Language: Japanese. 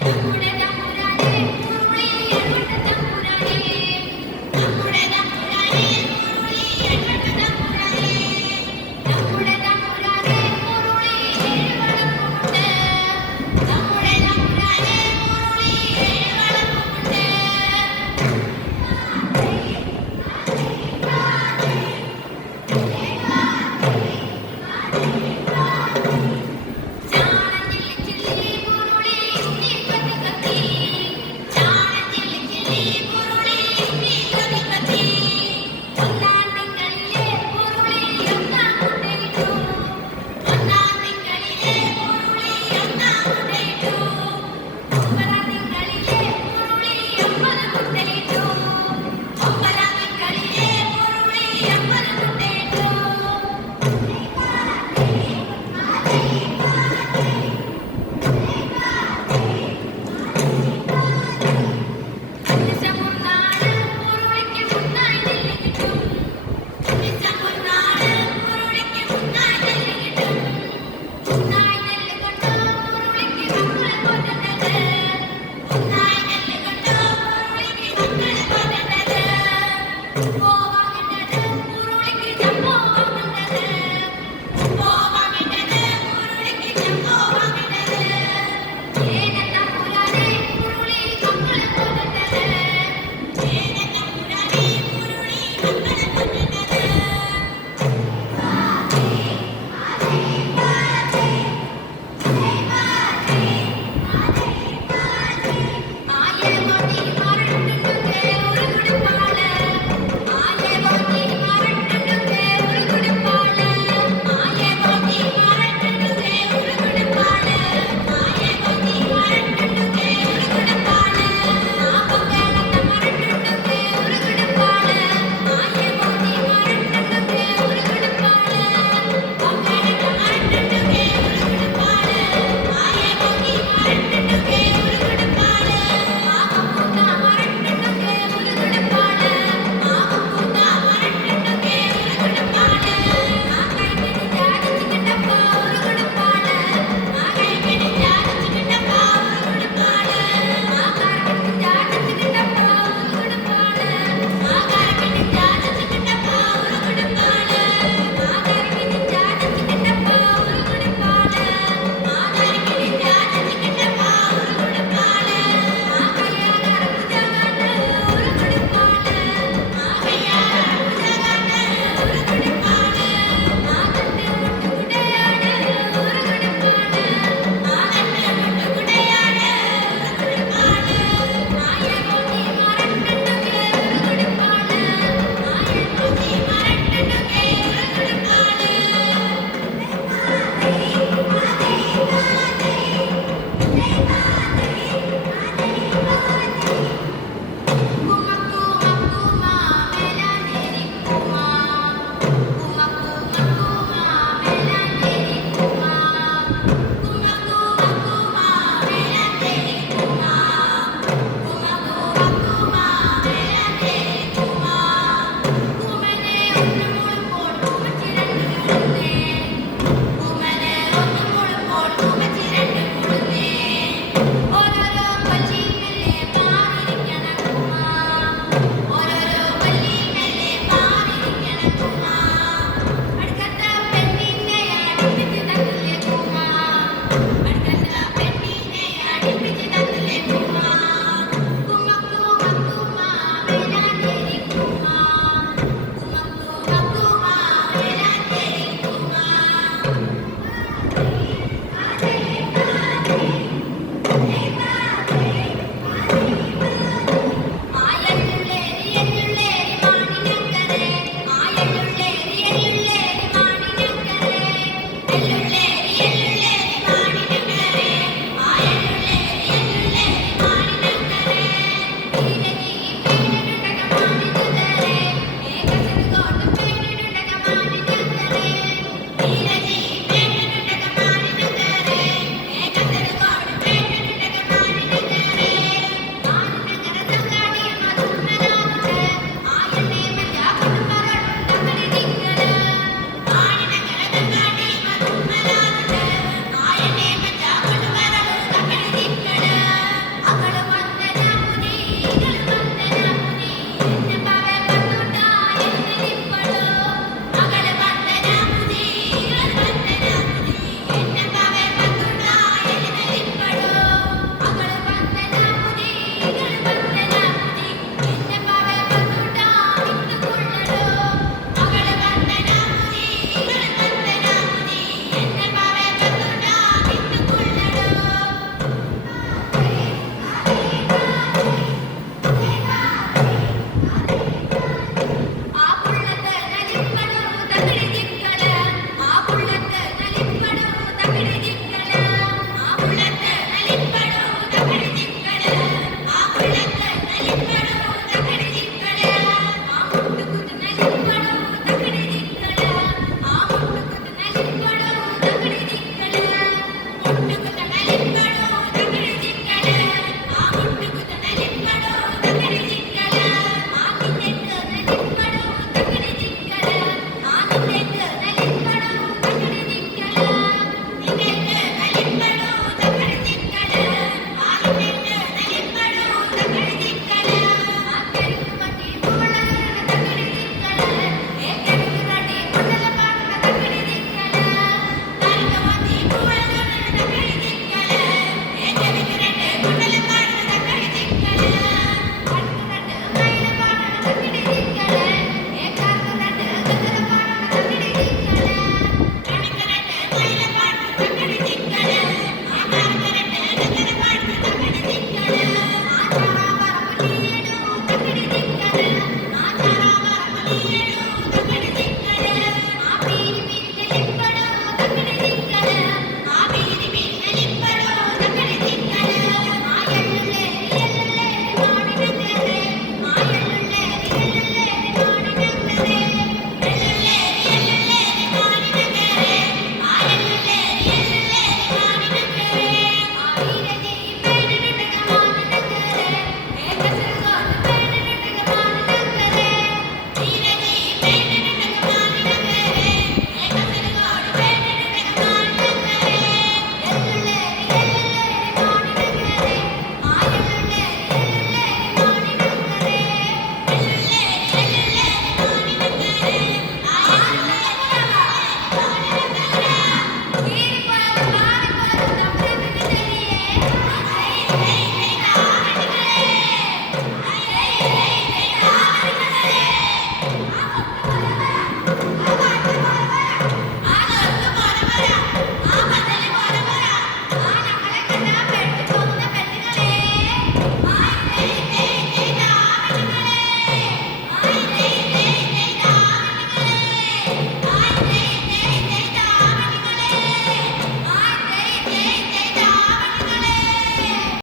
くれた